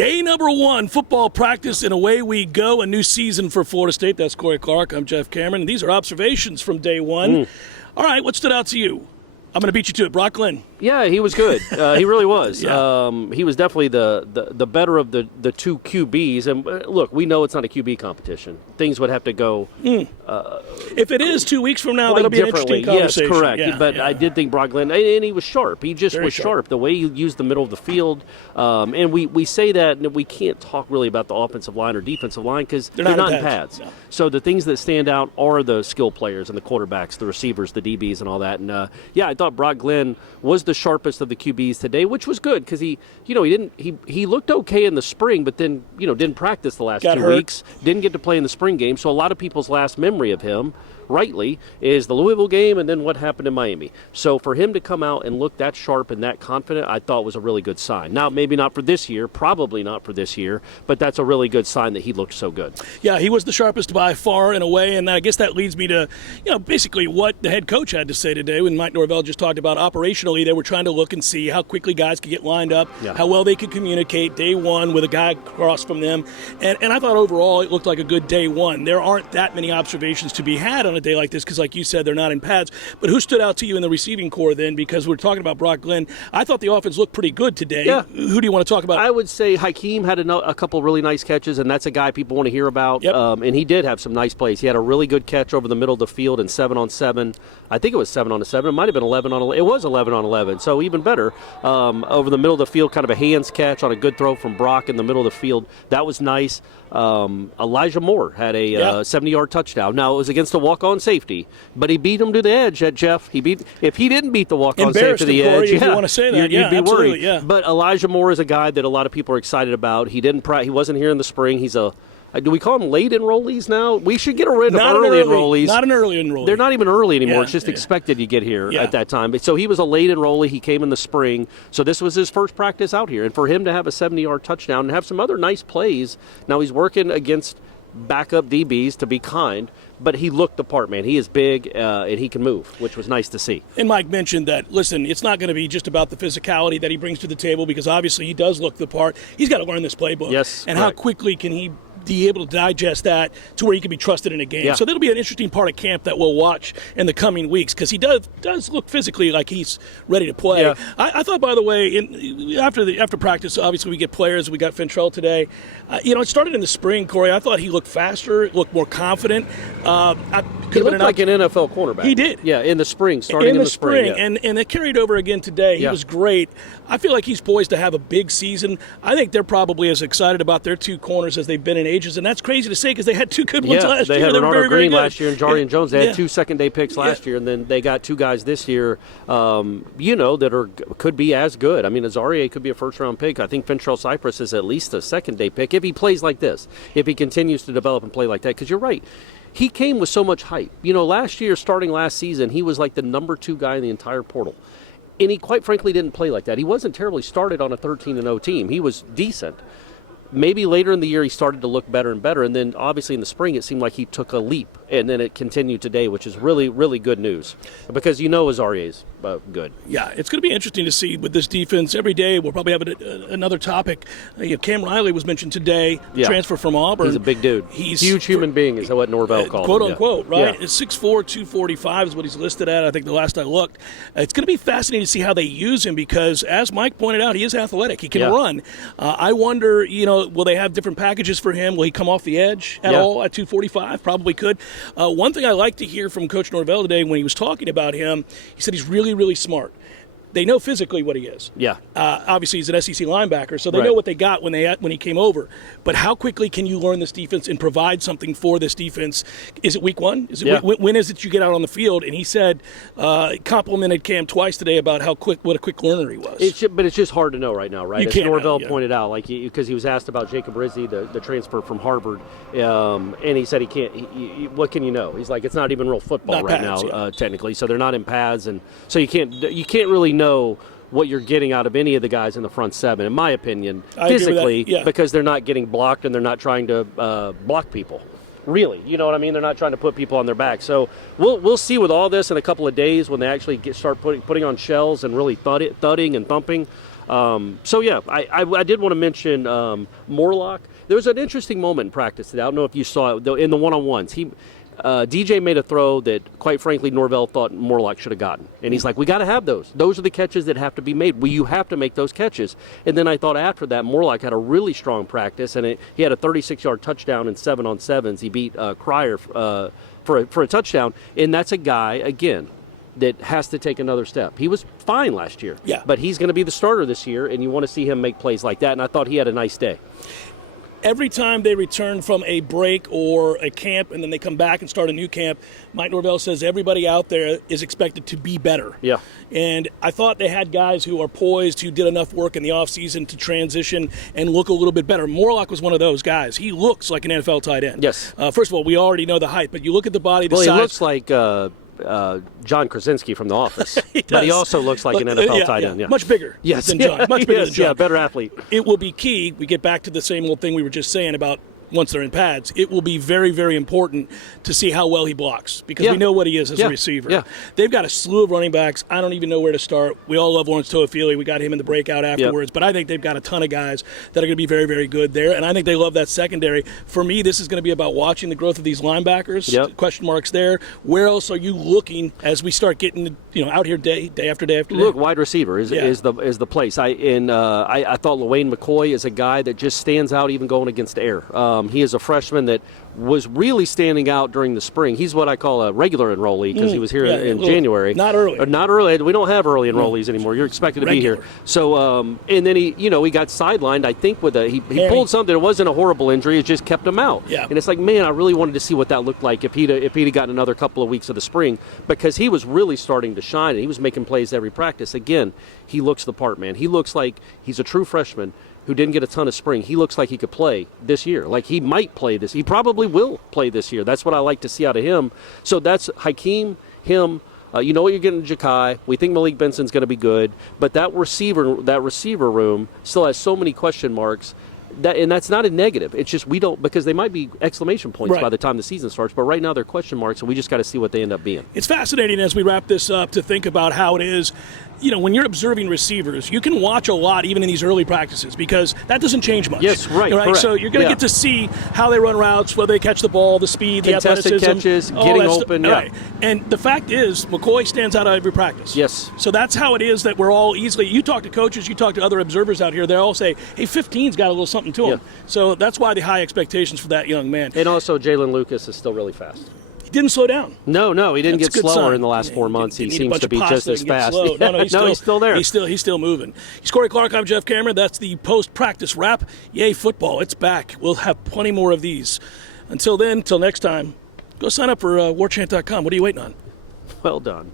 Day number 1, football practice, and away we go. A new season for Florida State. That's Corey Clark. I'm Jeff Cameron. And these are observations from day 1. All right, what stood out to you? I'm going to beat you to it. Brock Glenn. Yeah, he was good. He really was. Yeah. He was definitely the better of the two QBs. And look, we know it's not a QB competition. Things would have to go. If it is 2 weeks from now, that'll be an interesting conversation. Yes, correct. Yeah, but yeah. I did think Brock Glenn, and he was sharp. He just Very was sharp. The way he used the middle of the field. And we say that, and we can't talk really about the offensive line or defensive line because they're not in pads. No. So the things that stand out are the skill players and the quarterbacks, the receivers, the DBs, and all that. And I thought Brock Glenn was the sharpest of the QBs today, which was good because he looked okay in the spring, but then didn't practice the last 2 weeks, didn't get to play in the spring game. So a lot of people's last memory of him, rightly, is the Louisville game and then what happened in Miami. So for him to come out and look that sharp and that confident, I thought was a really good sign. Now, maybe not for this year, probably not for this year, but that's a really good sign that he looked so good. Yeah, he was the sharpest by far and away, and I guess that leads me to, basically what the head coach had to say today when Mike Norvell just talked about operationally. They were trying to look and see how quickly guys could get lined up, how well they could communicate day one with a guy across from them, and I thought overall it looked like a good day one. There aren't that many observations to be had on a day like this because, like you said, they're not in pads. But who stood out to you in the receiving corps then? Because we're talking about Brock Glenn. I thought the offense looked pretty good today. Yeah. Who do you want to talk about? I would say Hakeem had a couple really nice catches, and that's a guy people want to hear about. Yep. And he did have some nice plays. He had a really good catch over the middle of the field in 7-on-7. I think it was 7-on-7. It might have been 11-on-11. It was 11-on-11, so even better. Over the middle of the field, kind of a hands catch on a good throw from Brock in the middle of the field. That was nice. Elijah Moore had a 70-yard touchdown. Now, it was against a walk-on safety, but he beat him to the edge, Jeff. If he didn't beat the walk-on safety to the edge, if you want to say that, you'd be worried. Yeah. But Elijah Moore is a guy that a lot of people are excited about. He wasn't here in the spring. He's do we call them late enrollees now? We should get rid of early enrollees. Not an early enrollee. They're not even early anymore. It's just expected you get here at that time. So he was a late enrollee. He came in the spring. So this was his first practice out here. And for him to have a 70-yard touchdown and have some other nice plays, now he's working against backup DBs, to be kind, but he looked the part, man. He is big and he can move, which was nice to see. And Mike mentioned that, listen, it's not going to be just about the physicality that he brings to the table because obviously he does look the part. He's got to learn this playbook. Yes, and how quickly can he be able to digest that to where he can be trusted in a game. So that'll be an interesting part of camp that we'll watch in the coming weeks because he does look physically like he's ready to play. Yeah. I thought, by the way, after practice, obviously we get players. We got Fintrell today. It started in the spring, Corey. I thought he looked faster, looked more confident. He looked like an NFL cornerback. He did. Yeah, in the spring, starting in the spring. Yeah. And it carried over again today. He was great. I feel like he's poised to have a big season. I think they're probably as excited about their two corners as they've been in ages, and that's crazy to say because they had two good ones last year. They had Renardo Green last year and Jarian and Jones. They had two second-day picks last year, and then they got two guys this year, that could be as good. I mean, Azaria could be a first-round pick. I think Fintrell Cypress is at least a second-day pick if he plays like this, if he continues to develop and play like that. Because you're right. He came with so much hype. Last year, starting last season, he was like the number 2 guy in the entire portal. And he quite frankly didn't play like that. He wasn't terribly started on a 13-0 team. He was decent. Maybe later in the year he started to look better and better, and then obviously in the spring it seemed like he took a leap, and then it continued today, which is really, really good news because Azaria's good. Yeah, it's going to be interesting to see with this defense. Every day we'll probably have another topic. Cam Riley was mentioned today, transfer from Auburn. He's a big dude. He's huge human being is what Norvell called quote him. Unquote, right? Yeah. 6'4", 245 is what he's listed at, I think the last I looked. It's going to be fascinating to see how they use him because, as Mike pointed out, he is athletic. He can run. I wonder, will they have different packages for him? Will he come off the edge at all at 245? Probably could. One thing I like to hear from Coach Norvell today when he was talking about him, he said he's really, really smart. They know physically what he is. Yeah. Obviously, he's an SEC linebacker, so they know what they got when he came over. But how quickly can you learn this defense and provide something for this defense? Is it week one? Is it when is it you get out on the field? And he said, complimented Cam twice today about what a quick learner he was. But it's just hard to know right now, right? As Norvell pointed out, because he was asked about Jacob Rizzi, the transfer from Harvard, and he said he can't. What can you know? He's like, it's not even real football not right pads, now, technically. So they're not in pads, and so you can't really know what you're getting out of any of the guys in the front seven, in my opinion, physically, because they're not getting blocked and they're not trying to block people. Really, you know what I mean? They're not trying to put people on their back. So we'll see with all this in a couple of days when they actually start putting on shells and really thudding and thumping. So yeah, I did want to mention Morlock. There was an interesting moment in practice today. I don't know if you saw it in the one-on-ones. DJ made a throw that, quite frankly, Norvell thought Morlock should have gotten. And he's like, we got to have those. Those are the catches that have to be made. You have to make those catches. And then I thought after that, Morlock had a really strong practice, and he had a 36-yard touchdown in 7-on-7s. He beat Cryer for a touchdown. And that's a guy, again, that has to take another step. He was fine last year. Yeah. But he's going to be the starter this year, and you want to see him make plays like that. And I thought he had a nice day. Every time they return from a break or a camp and then they come back and start a new camp, Mike Norvell says everybody out there is expected to be better. Yeah. And I thought they had guys who are poised, who did enough work in the offseason to transition and look a little bit better. Morlock was one of those guys. He looks like an NFL tight end. Yes. First of all, we already know the height, but you look at the body, the size. Well, he looks like John Krasinski from The Office. But he also looks like an NFL tight end. Yeah. Much bigger than John. Much bigger than John. Yeah, better athlete. It will be key. We get back to the same old thing we were just saying about once they're in pads. It will be very, very important to see how well he blocks because we know what he is as a receiver. Yeah. They've got a slew of running backs. I don't even know where to start. We all love Lawrence Toafili. We got him in the breakout afterwards. But I think they've got a ton of guys that are going to be very, very good there. And I think they love that secondary. For me, this is going to be about watching the growth of these linebackers. Question marks there. Where else are you looking as we start getting out here day after day after day? Look, wide receiver is the place. I thought LaWayne McCoy is a guy that just stands out even going against air. He is a freshman that was really standing out during the spring. He's what I call a regular enrollee because he was here in January. Not early. Not early. We don't have early enrollees anymore. You're expected to be here. So, and then he got sidelined. I think with he pulled something. It wasn't a horrible injury. It just kept him out. Yeah. And it's like, man, I really wanted to see what that looked like if he'd gotten another couple of weeks of the spring because he was really starting to shine and he was making plays every practice. Again, he looks the part, man. He looks like he's a true freshman who didn't get a ton of spring. He looks like he could play this year. Like he might play this. He probably will play this year. That's what I like to see out of him. So that's Hakeem, him. You know what you're getting Ja'Kai. We think Malik Benson's going to be good. But that receiver room still has so many question marks. And that's not a negative. It's just we don't, because they might be exclamation points by the time the season starts. But right now they're question marks, and we just got to see what they end up being. It's fascinating as we wrap this up to think about how it is. When you're observing receivers, you can watch a lot even in these early practices because that doesn't change much. Yes, right. Correct. So you're going to get to see how they run routes, whether they catch the ball, the speed, the athleticism. Catches, getting open. Right. And the fact is, McCoy stands out of every practice. Yes. So that's how it is that we're all easily. You talk to coaches, you talk to other observers out here, they all say, hey, 15's got a little something to him. So that's why the high expectations for that young man. And also, Jalen Lucas is still really fast. He didn't slow down. No, he didn't get slower in the last 4 months. He seems to be just as fast. No, he's still there. He's still moving. He's Corey Clark. I'm Jeff Cameron. That's the post-practice wrap. Yay, football. It's back. We'll have plenty more of these. Until then, till next time, go sign up for warchant.com. What are you waiting on? Well done.